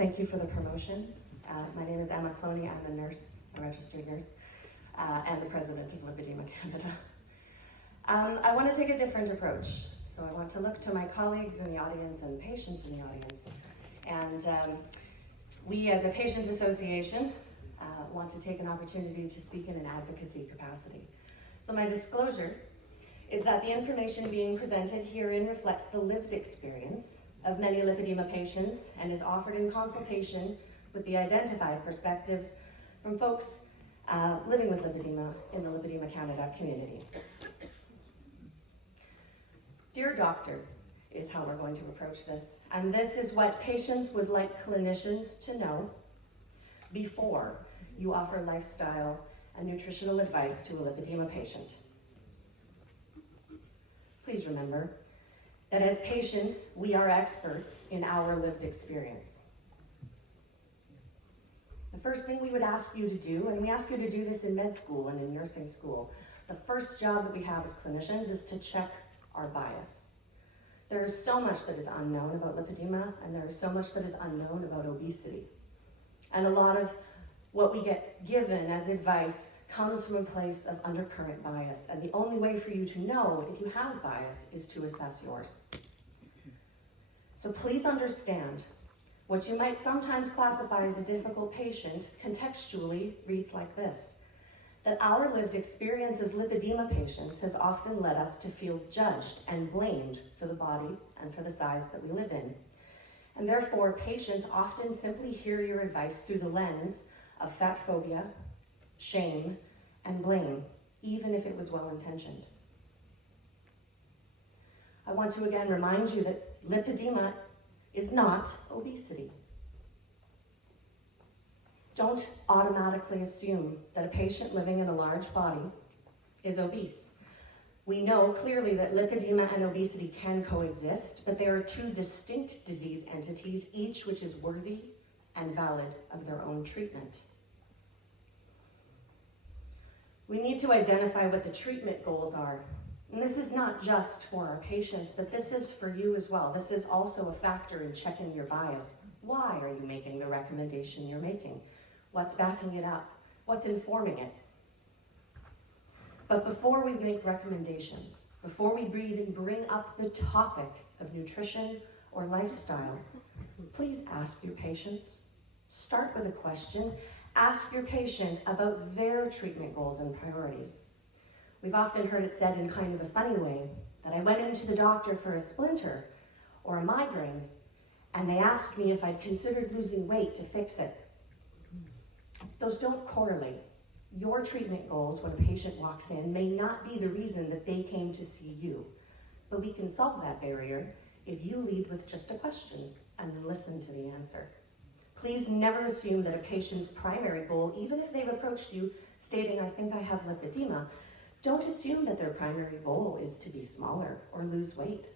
Thank you for the promotion. My name is Emma Cloney. I'm a nurse, a registered nurse, and the president of Lipedema Canada. I want to take a different approach. So I want to look to my colleagues in the audience and patients in the audience. And we as a patient association want to take an opportunity to speak in an advocacy capacity. So my disclosure is that the information being presented herein reflects the lived experience of many lipedema patients and is offered in consultation with the identified perspectives from folks living with lipedema in the Lipedema Canada community. Dear doctor is how we're going to approach this, and this is what patients would like clinicians to know before you offer lifestyle and nutritional advice to a lipedema patient. Please remember that as patients, we are experts in our lived experience. The first thing we would ask you to do, and we ask you to do this in med school and in nursing school, the first job that we have as clinicians is to check our bias. There is so much that is unknown about lipedema, and there is so much that is unknown about obesity. And a lot of what we get given as advice comes from a place of undercurrent bias, and the only way for you to know if you have bias is to assess yours. So please understand, what you might sometimes classify as a difficult patient contextually reads like this: that our lived experience as lipedema patients has often led us to feel judged and blamed for the body and for the size that we live in. And therefore, patients often simply hear your advice through the lens of fat phobia, shame, and blame, even if it was well-intentioned. I want to again remind you that lipedema is not obesity. Don't automatically assume that a patient living in a large body is obese. We know clearly that lipedema and obesity can coexist, but they are two distinct disease entities, each which is worthy and valid of their own treatment. We need to identify what the treatment goals are. And this is not just for our patients, but this is for you as well. This is also a factor in checking your bias. Why are you making the recommendation you're making? What's backing it up? What's informing it? But before we make recommendations, before we bring up the topic of nutrition or lifestyle, please ask your patients. Start with a question. Ask your patient about their treatment goals and priorities. We've often heard it said in kind of a funny way that I went into the doctor for a splinter or a migraine, and they asked me if I'd considered losing weight to fix it. Those don't correlate. Your treatment goals when a patient walks in may not be the reason that they came to see you, but we can solve that barrier if you lead with just a question and listen to the answer. Please never assume that a patient's primary goal, even if they've approached you stating, I think I have lipedema, don't assume that their primary goal is to be smaller or lose weight.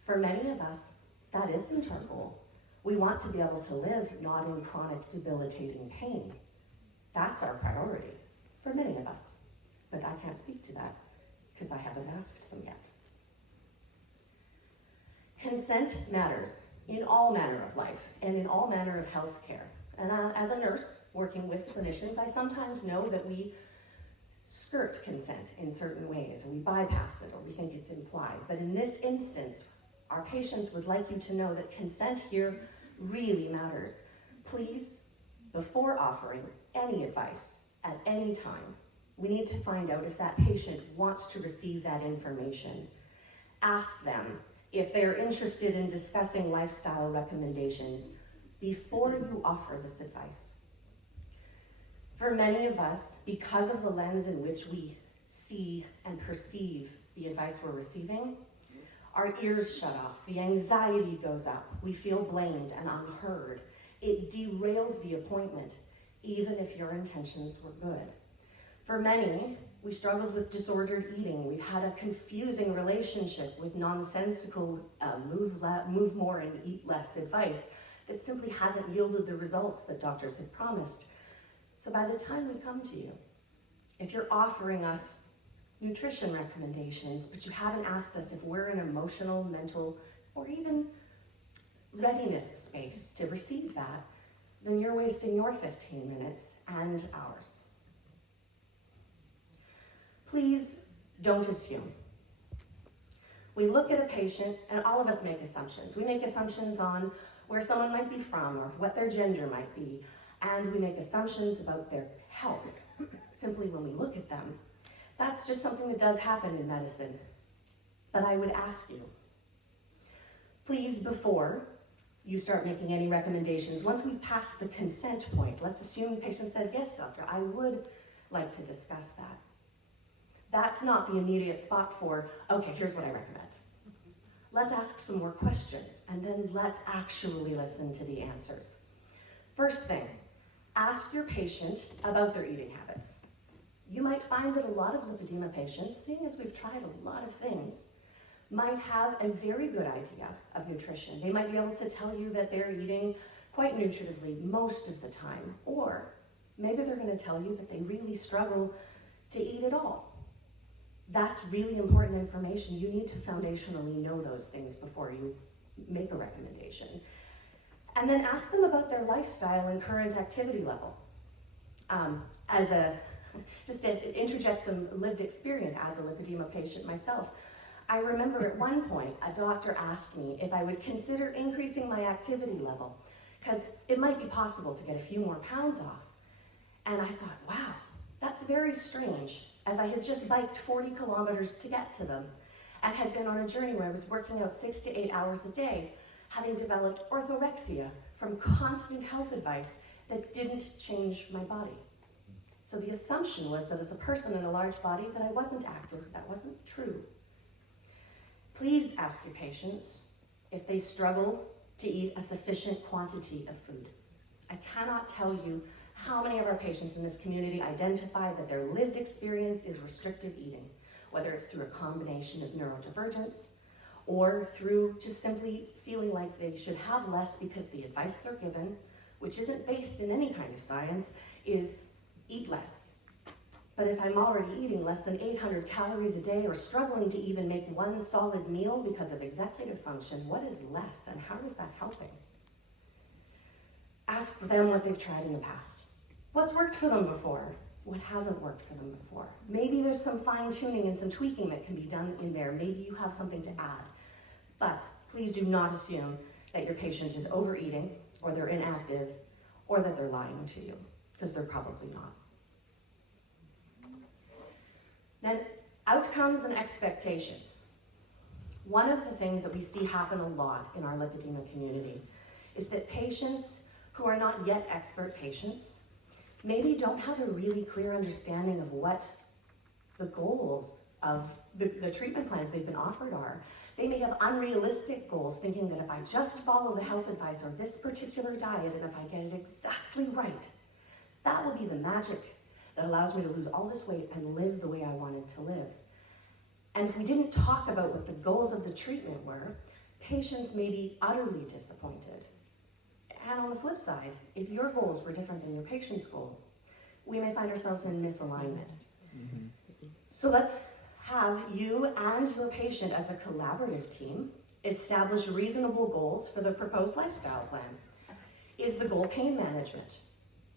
For many of us, that isn't our goal. We want to be able to live not in chronic, debilitating pain. That's our priority for many of us, but I can't speak to that because I haven't asked them yet. Consent matters in all manner of life and in all manner of healthcare. And as a nurse working with clinicians, I sometimes know that we skirt consent in certain ways, and we bypass it, or we think it's implied. But in this instance, our patients would like you to know that consent here really matters. Please, before offering any advice at any time, we need to find out if that patient wants to receive that information. Ask them if they're interested in discussing lifestyle recommendations before you offer this advice. For many of us, because of the lens in which we see and perceive the advice we're receiving, our ears shut off, the anxiety goes up, we feel blamed and unheard. It derails the appointment, even if your intentions were good. For many, we struggled with disordered eating. We've had a confusing relationship with nonsensical move more and eat less advice that simply hasn't yielded the results that doctors had promised. So by the time we come to you, if you're offering us nutrition recommendations, but you haven't asked us if we're in emotional, mental, or even readiness space to receive that, then you're wasting your 15 minutes and ours. Please don't assume. We look at a patient, and all of us make assumptions. We make assumptions on where someone might be from or what their gender might be, and we make assumptions about their health simply when we look at them. That's just something that does happen in medicine. But I would ask you, please, before you start making any recommendations, once we've passed the consent point, let's assume the patient said, yes, doctor, I would like to discuss that. That's not the immediate spot for, okay, here's what I recommend. Let's ask some more questions, and then let's actually listen to the answers. First thing, ask your patient about their eating habits. You might find that a lot of lipedema patients, seeing as we've tried a lot of things, might have a very good idea of nutrition. They might be able to tell you that they're eating quite nutritively most of the time, or maybe they're going to tell you that they really struggle to eat at all. That's really important information. You need to foundationally know those things before you make a recommendation. And then ask them about their lifestyle and current activity level. Just to interject some lived experience as a lipedema patient myself, I remember at one point a doctor asked me if I would consider increasing my activity level, because it might be possible to get a few more pounds off. And I thought, wow, that's very strange, as I had just biked 40 kilometers to get to them and had been on a journey where I was working out 6 to 8 hours a day, having developed orthorexia from constant health advice that didn't change my body. So the assumption was that as a person in a large body that I wasn't active. That wasn't true. Please ask your patients if they struggle to eat a sufficient quantity of food. I cannot tell you how many of our patients in this community identify that their lived experience is restrictive eating, whether it's through a combination of neurodivergence or through just simply feeling like they should have less because the advice they're given, which isn't based in any kind of science, is eat less. But if I'm already eating less than 800 calories a day or struggling to even make one solid meal because of executive function, what is less and how is that helping? Ask them what they've tried in the past. What's worked for them before? What hasn't worked for them before? Maybe there's some fine-tuning and some tweaking that can be done in there. Maybe you have something to add. But please do not assume that your patient is overeating or they're inactive or that they're lying to you, because they're probably not. Then, outcomes and expectations. One of the things that we see happen a lot in our lipedema community is that patients who are not yet expert patients maybe don't have a really clear understanding of what the goals of the treatment plans they've been offered are. They may have unrealistic goals, thinking that if I just follow the health advice or this particular diet, and if I get it exactly right, that will be the magic that allows me to lose all this weight and live the way I wanted to live. And if we didn't talk about what the goals of the treatment were, patients may be utterly disappointed. And on the flip side, if your goals were different than your patient's goals, we may find ourselves in misalignment. Mm-hmm. So let's have you and your patient as a collaborative team establish reasonable goals for the proposed lifestyle plan. Is the goal pain management?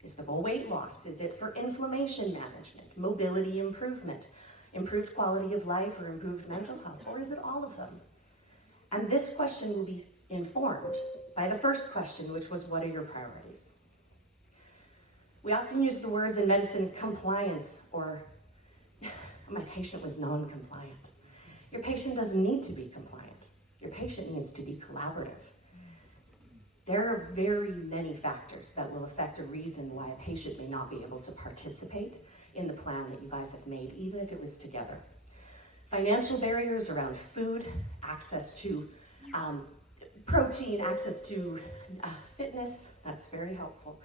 Is the goal weight loss? Is it for inflammation management, mobility improvement, improved quality of life, or improved mental health? Or is it all of them? And this question will be informed by the first question, which was, what are your priorities? We often use the words in medicine, compliance, or my patient was non-compliant. Your patient doesn't need to be compliant. Your patient needs to be collaborative. There are very many factors that will affect a reason why a patient may not be able to participate in the plan that you guys have made, even if it was together. Financial barriers around food, access to protein, access to fitness, that's very helpful.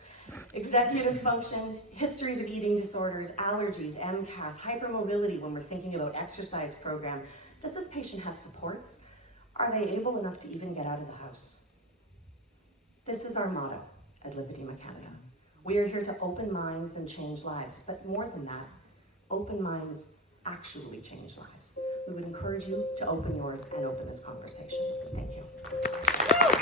Executive function, histories of eating disorders, allergies, MCAS, hypermobility when we're thinking about exercise program. Does this patient have supports? Are they able enough to even get out of the house? This is our motto at Lipedema Canada. We are here to open minds and change lives, but more than that, open minds actually change lives. We would encourage you to open yours and open this conversation. Thank you.